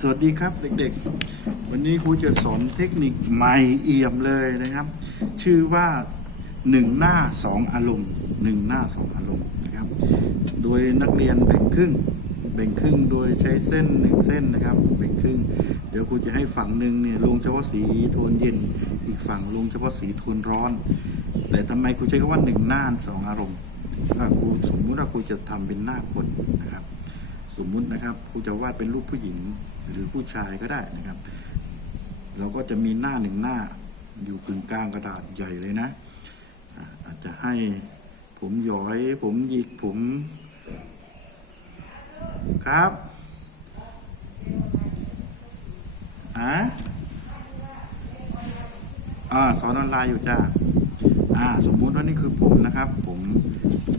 สวัสดีครับเด็กๆ วันนี้ครูจะสอนเทคนิคใหม่เอี่ยมเลยนะครับ ชื่อว่าหนึ่งหน้าสองอารมณ์หนึ่งหน้าสองอารมณ์นะครับ โดยนักเรียนแบ่งครึ่งแบ่งครึ่งโดยใช้เส้นหนึ่งเส้นนะครับแบ่งครึ่ง เดี๋ยวครูจะให้ฝั่งหนึ่งเนี่ยลงเฉพาะสีโทนเย็น อีกฝั่งลงเฉพาะสีโทนร้อน แต่ทำไมครูใช้คำว่าหนึ่งหน้าสองอารมณ์ถ้าครูสมมุติว่าครูจะทำเป็นหน้าคนนะครับ สมมุตินะครับครูจะวาดเป็นรูปผู้หญิงหรือผู้ชายก็ได้นะครับ เราก็จะมีหน้าหนึ่งหน้าอยู่กึ่งกลางกระดาษใหญ่เลยนะ อาจจะให้ผมย้อย ผมหยิกผมครับอะอ่าสอนออนไลน์อยู่จ้าอ่า สมมุติว่านี่คือผมนะครับ ผม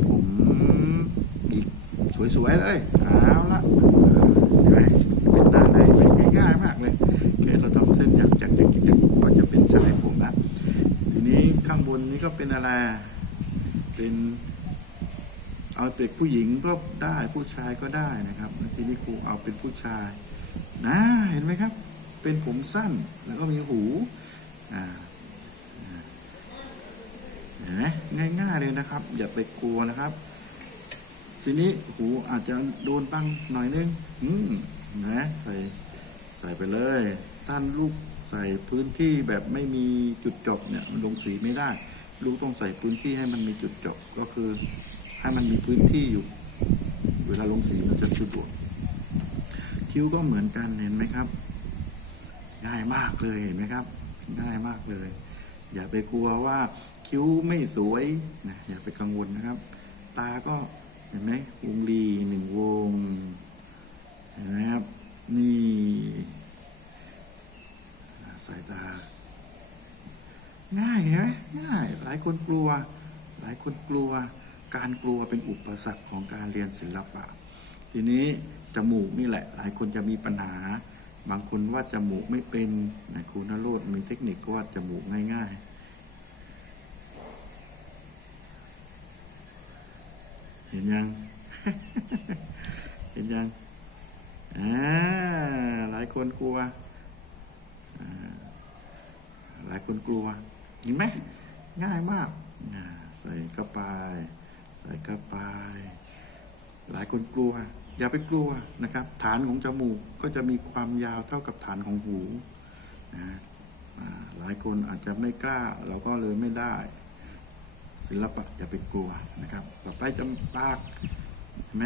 ผม สวยๆเลยเอาละเห็นไหมเป็นหน้าไหนง่ายๆมากเลยแค่เราทำเส้นหยักๆๆๆก็จะเป็นชายผมละทีนี้ข้างบนนี้ก็เป็นอะไรเป็นเอาเด็กผู้หญิงก็ได้ผู้ชายก็ได้นะครับ ทีนี้ครูเอาเป็นผู้ชายนะเห็นไหมครับ เป็นผมสั้นแล้วก็มีหูอ่าอ่าเห็นไหมง่ายๆเลยนะครับ อย่าไปกลัวนะครับ ทีนี้หูอาจจะโดนบ้างหน่อยนึงอืมนะใส่ใส่ไปเลยท่านลูกใส่พื้นที่แบบไม่มีจุดจบเนี่ยมันลงสีไม่ได้ ลูกต้องใส่พื้นที่ให้มันมีจุดจบก็คือให้มันมีพื้นที่อยู่ เวลาลงสีมันจะสะดวกคิ้วก็เหมือนกันเห็นไหมครับ ง่ายมากเลยเห็นไหมครับ ง่ายมากเลย อย่าไปกลัวว่าคิ้วไม่สวยนะอย่าไปกังวลนะครับ ตาก็ ห็นไหมวงรีหนึ่งวง เห็นไหมครับ นี่สายตา ง่ายเห็นไหมง่าย หลายคนกลัว หลายคนกลัว การกลัวเป็นอุปสรรคของการเรียนศิลปะ ทีนี้จมูกนี่แหละ หลายคนจะมีปัญหา บางคนว่าจมูกไม่เป็นนะครูนโรดมีเทคนิควาดจมูกง่าย ๆ เห็นยัง เห็นยังอ่าหลายคนกลัวหลายคนกลัวเห็นไหมง่ายมากใส่เข้าไป ใส่เข้าไป หลายคนกลัว อย่าไปกลัวนะครับ ฐานของจมูกก็จะมีความยาวเท่ากับฐานของหูนะหลายคนอาจจะไม่กล้า เราก็เลยไม่ได้ ศิลปะอย่าไปกลัวนะครับ ต่อไปจะปากเห็นไหม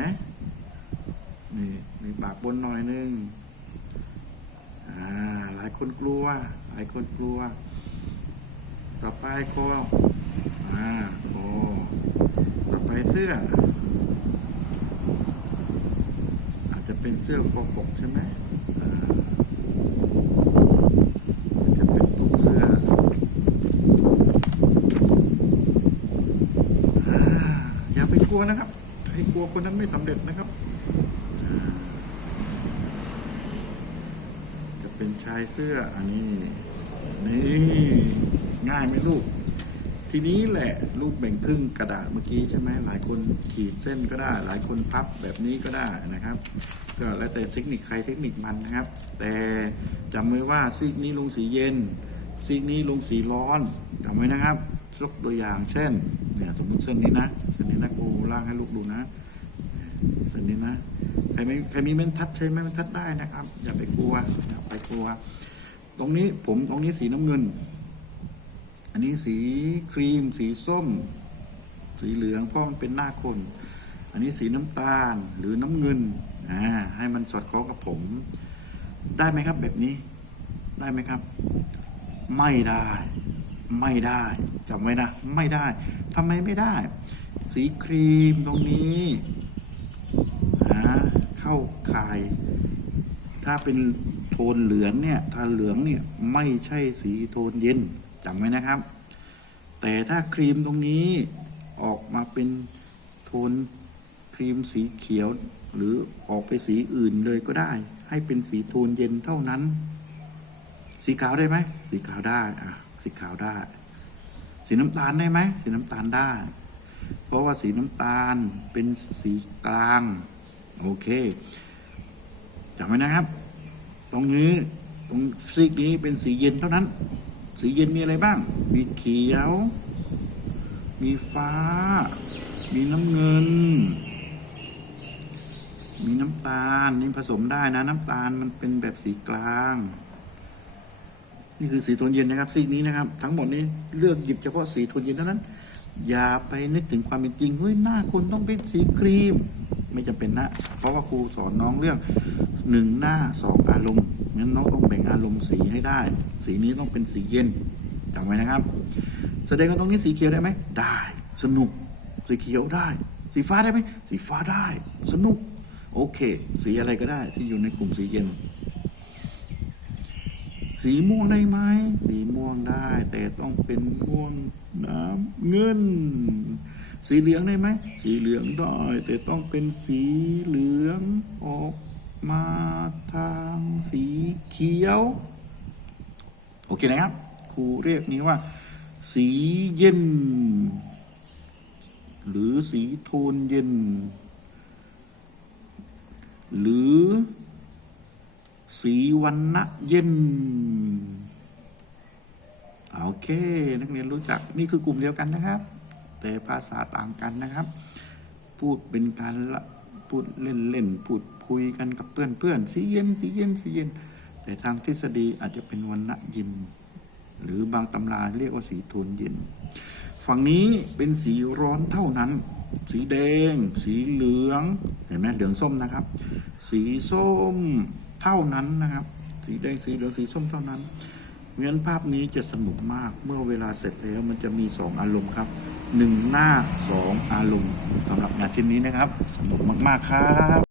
นี่มีปากบนหน่อยนึงอ่าหลายคนกลัว หลายคนกลัว ต่อไปคออ่าคอต่อไปเสื้อ อาจจะเป็นเสื้อคอปกใช่ไหมอ่าอาจจะเป็นปกเสื้อ อ่าอย่าไปก ลัวนะครับใครกลัวคนนั้นไม่สำเร็จนะครับ จะเป็นชายเสื้ออันนี้นี่ง่ายไหมลูก ทีนี้แหละรูปแบ่งครึ่งกระดาษเมื่อกี้ใช่ไหมหลายคนขีดเส้นก็ได้ หลายคนพับแบบนี้ก็ได้นะครับ ก็แล้วแต่เทคนิคใครเทคนิคมันนะครับ แต่จำไว้ว่าซีกนี้ลงสีเย็นซีกนี้ลงสีร้อนจำไว้นะครับ ยกตัวอย่างเช่นเนี่ยสมมติเส้นนี้นะเส้นนี้นะครูล่างให้ลูกดูนะเส้นนี้นะใครไม่ใครมีเม้นทัดใช้ไม้บรรทัดได้นะครับ อย่าไปกลัวอย่าไปกลัว ตรงนี้ผมตรงนี้สีน้ำเงิน อันนี้สีครีม สีส้ม สีเหลืองเพราะมันเป็นหน้าคน อันนี้สีน้ำตาลหรือน้ำเงินอ่าให้มันสอดคล้องกับผม ได้ไหมครับแบบนี้ได้ไหมครับ ไม่ได้ ไม่ได้จำไว้นะ ไม่ได้ทำไมไม่ได้ สีครีมตรงนี้อ่าเข้าข่าย ถ้าเป็นโทนเหลืองเนี่ยถ้าเหลืองเนี่ยไม่ใช่สีโทนเย็นจำไว้นะครับ แต่ถ้าครีมตรงนี้ออกมาเป็นโทนครีมสีเขียว หรือออกไปสีอื่นเลยก็ได้ ให้เป็นสีโทนเย็นเท่านั้น สีขาวได้ไหม สีขาวได้อะ สีขาวได้ สีน้ำตาลได้ไหมสีน้ำตาลได้ เพราะว่าสีน้ำตาลเป็นสีกลาง โอเคจำไว้นะครับ ตรงนี้ตรงซีกนี้เป็นสีเย็นเท่านั้น สีเย็นมีอะไรบ้าง มีเขียว มีฟ้า มีน้ำเงิน มีน้ำตาลนี่ผสมได้นะ น้ำตาลมันเป็นแบบสีกลาง นี่คือสีโทนเย็นนะครับซีนี้นะครับ ทั้งหมดนี้เลือกหยิบเฉพาะสีโทนเย็นเท่านั้น อย่าไปนึกถึงความเป็นจริงเฮ้ยหน้าคนต้องเป็นสีครีม ไม่จำเป็นนะ เพราะว่าครูสอนน้องเรื่องหนึ่งหน้าสองอารมณ์งั้นน้องต้องแบ่งอารมณ์สีให้ได้ สีนี้ต้องเป็นสีเย็นจำไว้นะครับ แสดงว่าตรงนี้สีเขียวได้ไหมได้สนุก สีเขียวได้ สีฟ้าได้ไหมสีฟ้าได้ สนุก โอเค สีอะไรก็ได้ที่อยู่ในกลุ่มสีเย็น สีม่วงได้ไหม สีม่วงได้ แต่ต้องเป็นม่วงน้ำเงิน สีเหลืองได้ไหม สีเหลืองได้ แต่ต้องเป็นสีเหลืองออกมาทางสีเขียว โอเคนะครับ ครูเรียกนี้ว่า สีเย็น หรือสีโทนเย็น หรือ สีวันนะเย็นโอเค นักเรียนรู้จักนี่คือกลุ่มเดียวกันนะครับ แต่ภาษาต่างกันนะครับ พูดเป็นการละพูดเล่นเล่นๆพูดคุยกันกับเพื่อนเพื่อนๆสีเย็นสีเย็นสีเย็น แต่ทางทฤษฎีอาจจะเป็นวันนะเย็น หรือบางตำราเรียกว่าสีโทนเย็น ฝั่งนี้เป็นสีร้อนเท่านั้น สีแดง สีเหลือง เห็นไหมเหลืองส้มนะครับ สีส้ม ท่านั้นนะครับ สีแดงสีเหลืองสีส้มเท่านั้นเพราะฉะนั้นภาพนี้จะสนุกมากเมื่อเวลาเสร็จแล้วมันจะมีสองอารมณ์ครับหนึ่งหน้าสองอารมณ์สำหรับงานชิ้นนี้นะครับ สนุกมาก ๆ ครับ